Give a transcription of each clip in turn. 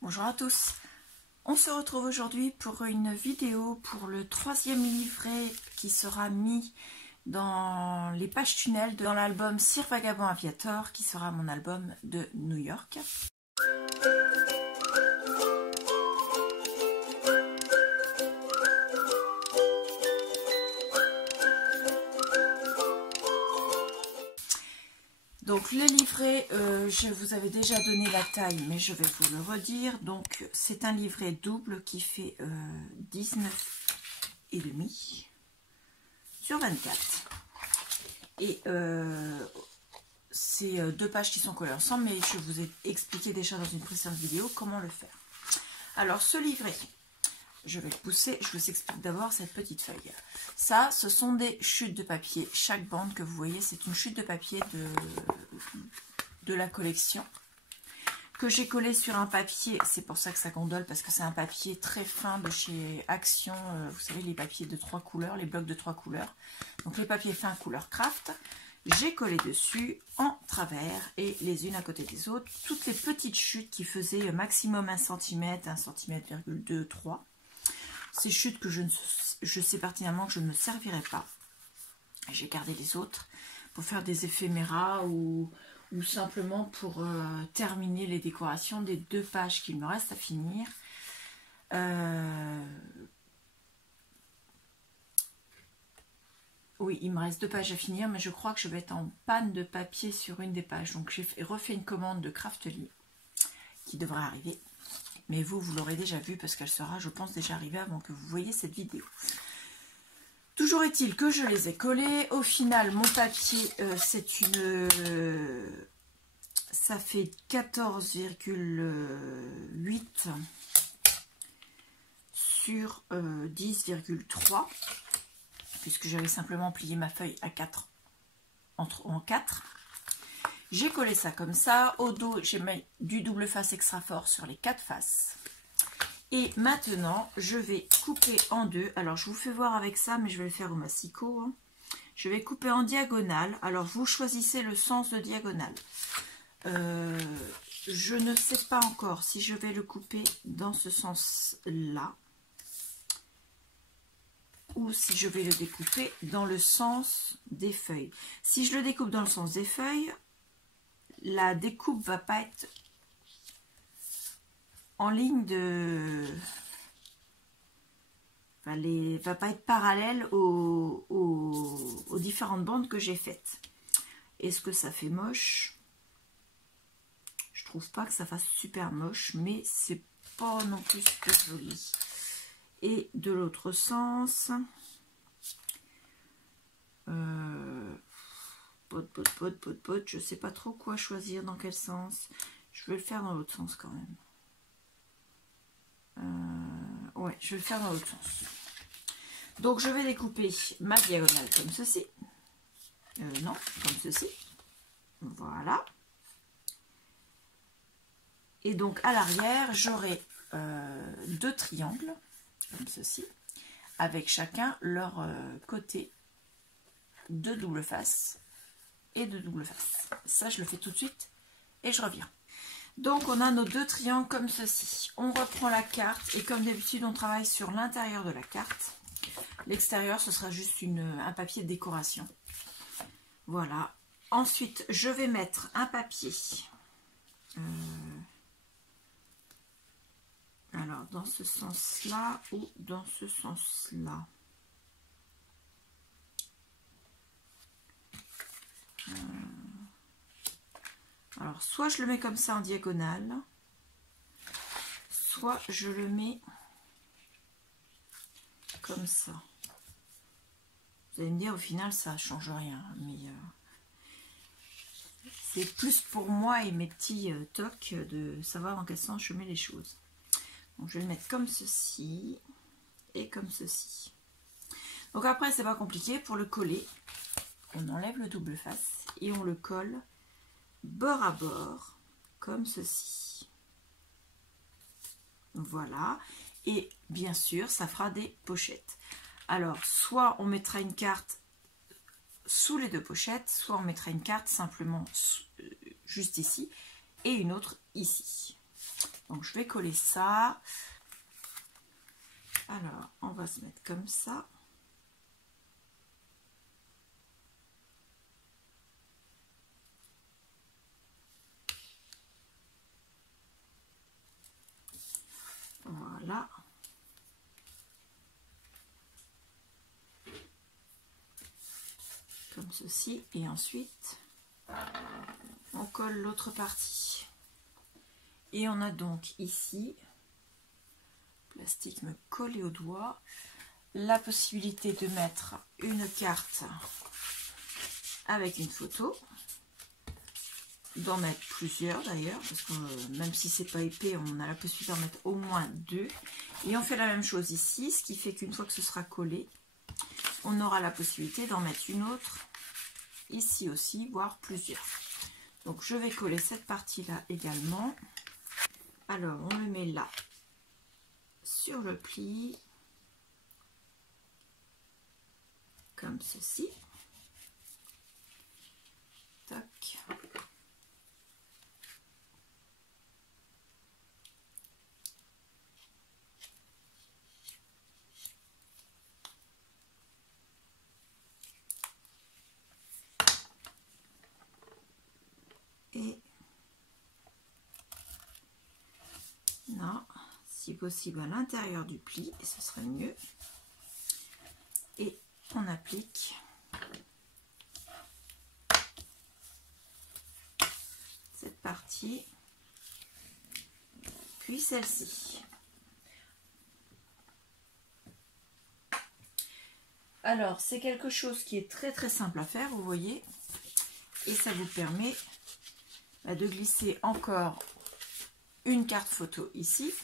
Bonjour à tous, on se retrouve aujourd'hui pour une vidéo pour le 3e livret qui sera mis dans les pages tunnels dans l'album Sir Vagabond Aviator qui sera mon album de New York. Donc le livret, je vous avais déjà donné la taille, mais je vais vous le redire. Donc c'est un livret double qui fait 19,5 sur 24. Et c'est 2 pages qui sont collées ensemble, mais je vous ai expliqué déjà dans une précédente vidéo comment le faire. Alors ce livret, je vais le pousser, je vous explique d'abord cette petite feuille. Ça, ce sont des chutes de papier. Chaque bande que vous voyez, c'est une chute de papier de la collection que j'ai collé sur un papier. C'est pour ça que ça gondole, parce que c'est un papier très fin de chez Action. Vous savez, les papiers de 3 couleurs, les blocs de 3 couleurs. Donc les papiers fins couleur craft. J'ai collé dessus en travers et les unes à côté des autres toutes les petites chutes qui faisaient maximum 1 cm, 1 cm,2, 3. Ces chutes que je sais pertinemment que je ne me servirai pas. J'ai gardé les autres pour faire des éphéméras ou simplement pour terminer les décorations des 2 pages qu'il me reste à finir. Oui, il me reste 2 pages à finir, mais je crois que je vais être en panne de papier sur une des pages. Donc j'ai refait une commande de Craftly qui devrait arriver. Mais vous l'aurez déjà vu parce qu'elle sera, je pense, déjà arrivée avant que vous voyez cette vidéo. Toujours est-il que je les ai collés. Au final, mon papier, c'est une... ça fait 14,8 sur 10,3. Puisque j'avais simplement plié ma feuille à 4 en 4. J'ai collé ça comme ça. Au dos, j'ai mis du double face extra fort sur les 4 faces. Et maintenant, je vais couper en 2. Alors, je vous fais voir avec ça, mais je vais le faire au massicot. Hein. Je vais couper en diagonale. Alors, vous choisissez le sens de diagonale. Je ne sais pas encore si je vais le couper dans ce sens-là. Ou si je vais le découper dans le sens des feuilles. Si je le découpe dans le sens des feuilles, la découpe va pas être en ligne de... va pas être parallèle aux différentes bandes que j'ai faites. Est-ce que ça fait moche? Je trouve pas que ça fasse super moche, mais c'est pas non plus super joli. Et de l'autre sens, pote, je sais pas trop quoi choisir, dans quel sens. Je vais le faire dans l'autre sens quand même. Ouais, je vais le faire dans l'autre sens. Donc je vais découper ma diagonale comme ceci. Non, comme ceci. Voilà. Et donc à l'arrière, j'aurai 2 triangles, comme ceci, avec chacun leur côté de double face et de double face. Ça, je le fais tout de suite et je reviens. Donc, on a nos 2 triangles comme ceci. On reprend la carte et comme d'habitude, on travaille sur l'intérieur de la carte. L'extérieur, ce sera juste un papier de décoration. Voilà. Ensuite, je vais mettre un papier. Alors, dans ce sens-là ou dans ce sens-là. Alors, soit je le mets comme ça en diagonale, soit je le mets comme ça. Vous allez me dire, au final, ça ne change rien, mais c'est plus pour moi et mes petits tocs de savoir dans quel sens je mets les choses. Donc, je vais le mettre comme ceci et comme ceci. Donc, après, c'est pas compliqué. Pour le coller, on enlève le double face et on le colle bord à bord, comme ceci. Voilà. Et bien sûr, ça fera des pochettes. Alors, soit on mettra une carte sous les 2 pochettes, soit on mettra une carte simplement juste ici et une autre ici. Donc je vais coller ça. Alors on va se mettre comme ça. Voilà. Comme ceci. Et ensuite, on colle l'autre partie. Et on a donc ici, plastique me collé au doigt, la possibilité de mettre une carte avec une photo. D'en mettre plusieurs d'ailleurs, parce que même si c'est pas épais, on a la possibilité d'en mettre au moins 2. Et on fait la même chose ici, ce qui fait qu'une fois que ce sera collé, on aura la possibilité d'en mettre une autre ici aussi, voire plusieurs. Donc je vais coller cette partie là également. Alors on le met là sur le pli, comme ceci. Tac. Et non, si possible à l'intérieur du pli, et ce serait mieux. Et on applique cette partie, puis celle-ci. Alors c'est quelque chose qui est très très simple à faire, vous voyez, et ça vous permet de glisser encore une carte photo ici.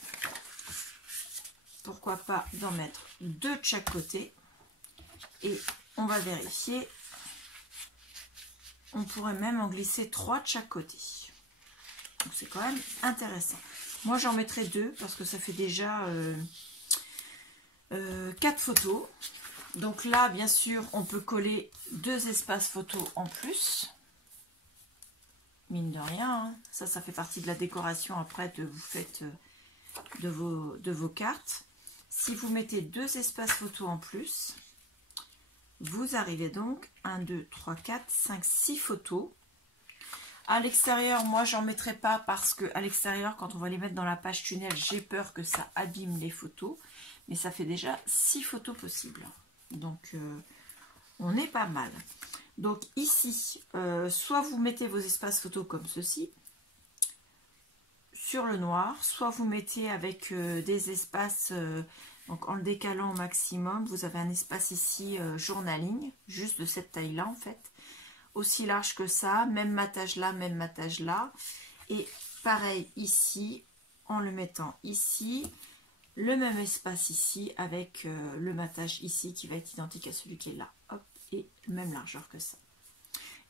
Pourquoi pas d'en mettre 2 de chaque côté, et on va vérifier. On pourrait même en glisser 3 de chaque côté. Donc c'est quand même intéressant. Moi j'en mettrai 2 parce que ça fait déjà 4 photos. Donc là bien sûr on peut coller 2 espaces photos en plus. Mine de rien, hein. Ça fait partie de la décoration après de vous faites de vos cartes. Si vous mettez 2 espaces photos en plus, vous arrivez donc 1, 2, 3, 4, 5, 6 photos. À l'extérieur, moi j'en mettrai pas parce que à l'extérieur, quand on va les mettre dans la page tunnel, j'ai peur que ça abîme les photos. Mais ça fait déjà 6 photos possibles. Donc on est pas mal. Donc ici, soit vous mettez vos espaces photos comme ceci, sur le noir, soit vous mettez avec des espaces, donc en le décalant au maximum, vous avez un espace ici journaling, juste de cette taille-là en fait, aussi large que ça, même matage là, même matage là, et pareil ici, en le mettant ici, le même espace ici, avec le matage ici qui va être identique à celui qui est là, hop, et même largeur que ça.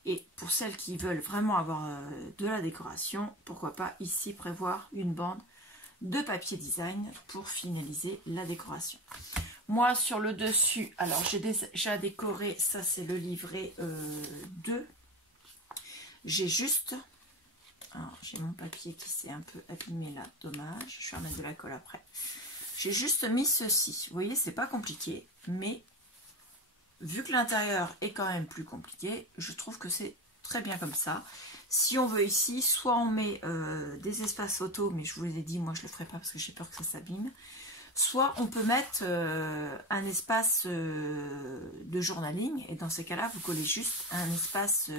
Et pour celles qui veulent vraiment avoir de la décoration, pourquoi pas ici prévoir une bande de papier design pour finaliser la décoration. Moi sur le dessus, alors j'ai déjà décoré, ça c'est le livret 2. J'ai juste, j'ai mon papier qui s'est un peu abîmé là, dommage, je vais remettre de la colle après. J'ai juste mis ceci, vous voyez c'est pas compliqué, mais vu que l'intérieur est quand même plus compliqué, je trouve que c'est très bien comme ça. Si on veut ici, soit on met des espaces photos, mais je vous l'ai dit, moi je le ferai pas parce que j'ai peur que ça s'abîme. Soit on peut mettre un espace de journaling, et dans ces cas-là, vous collez juste un espace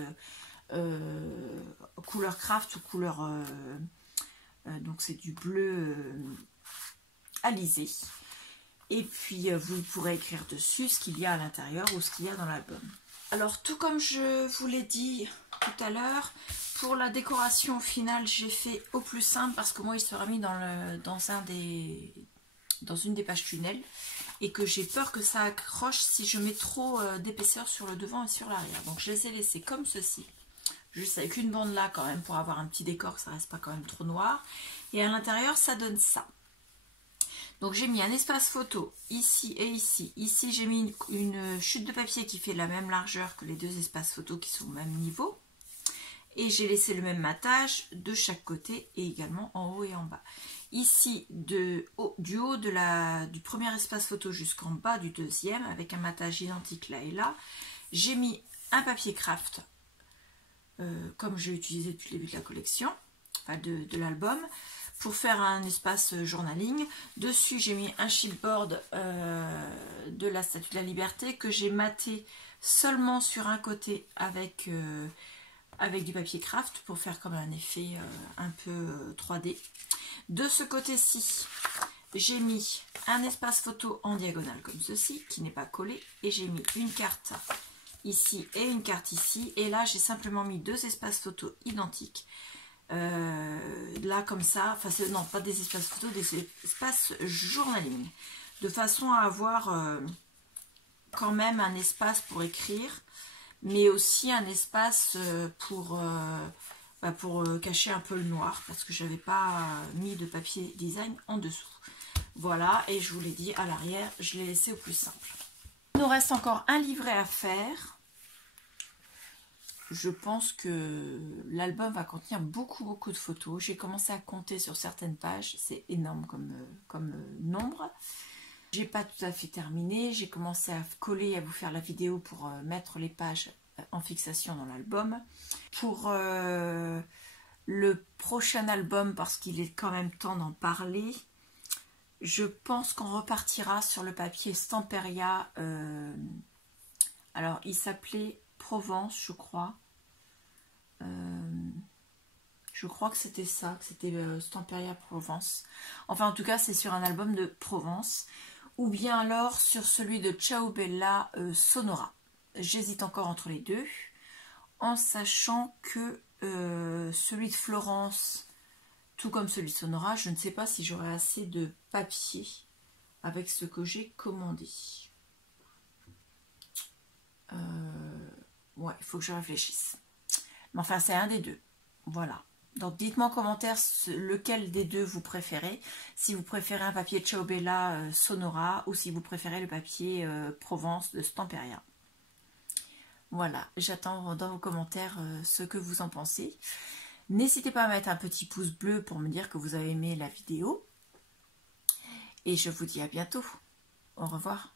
couleur craft ou couleur... donc c'est du bleu alisé. Et puis vous pourrez écrire dessus ce qu'il y a à l'intérieur ou ce qu'il y a dans l'album. Alors tout comme je vous l'ai dit tout à l'heure, pour la décoration finale j'ai fait au plus simple parce que moi il sera mis dans une des pages tunnels et que j'ai peur que ça accroche si je mets trop d'épaisseur sur le devant et sur l'arrière. Donc je les ai laissés comme ceci, juste avec une bande là quand même pour avoir un petit décor, que ça reste pas quand même trop noir. Et à l'intérieur ça donne ça. Donc j'ai mis un espace photo ici et ici. Ici j'ai mis une chute de papier qui fait la même largeur que les 2 espaces photo qui sont au même niveau. Et j'ai laissé le même matage de chaque côté et également en haut et en bas. Ici, du haut du premier espace photo jusqu'en bas du deuxième, avec un matage identique là et là, j'ai mis un papier craft, comme j'ai utilisé depuis le début de la collection, enfin de l'album, pour faire un espace journaling. Dessus, j'ai mis un chipboard de la Statue de la Liberté que j'ai maté seulement sur un côté avec du papier craft pour faire comme un effet un peu 3D. De ce côté-ci, j'ai mis un espace photo en diagonale comme ceci, qui n'est pas collé, et j'ai mis une carte ici et une carte ici, et là j'ai simplement mis deux espaces photo identiques, là comme ça, enfin non pas des espaces photo, des espaces journaling, de façon à avoir quand même un espace pour écrire, mais aussi un espace pour cacher un peu le noir, parce que je n'avais pas mis de papier design en dessous. Voilà, et je vous l'ai dit, à l'arrière, je l'ai laissé au plus simple. Il nous reste encore un livret à faire. Je pense que l'album va contenir beaucoup de photos. J'ai commencé à compter sur certaines pages, c'est énorme comme nombre. J'ai pas tout à fait terminé, j'ai commencé à coller et à vous faire la vidéo pour mettre les pages en fixation dans l'album. Pour le prochain album, parce qu'il est quand même temps d'en parler, je pense qu'on repartira sur le papier Stamperia. Alors il s'appelait Provence, je crois. Je crois que c'était ça, que c'était Stamperia Provence. Enfin en tout cas c'est sur un album de Provence. Ou bien alors sur celui de Ciao Bella Sonora. J'hésite encore entre les deux, en sachant que celui de Florence, tout comme celui de Sonora, je ne sais pas si j'aurai assez de papier avec ce que j'ai commandé. Ouais, il faut que je réfléchisse. Mais enfin, c'est un des deux. Voilà. Donc, dites-moi en commentaire lequel des deux vous préférez. Si vous préférez un papier Ciao Bella Sonora ou si vous préférez le papier Provence de Stamperia. Voilà, j'attends dans vos commentaires ce que vous en pensez. N'hésitez pas à mettre un petit pouce bleu pour me dire que vous avez aimé la vidéo. Et je vous dis à bientôt. Au revoir.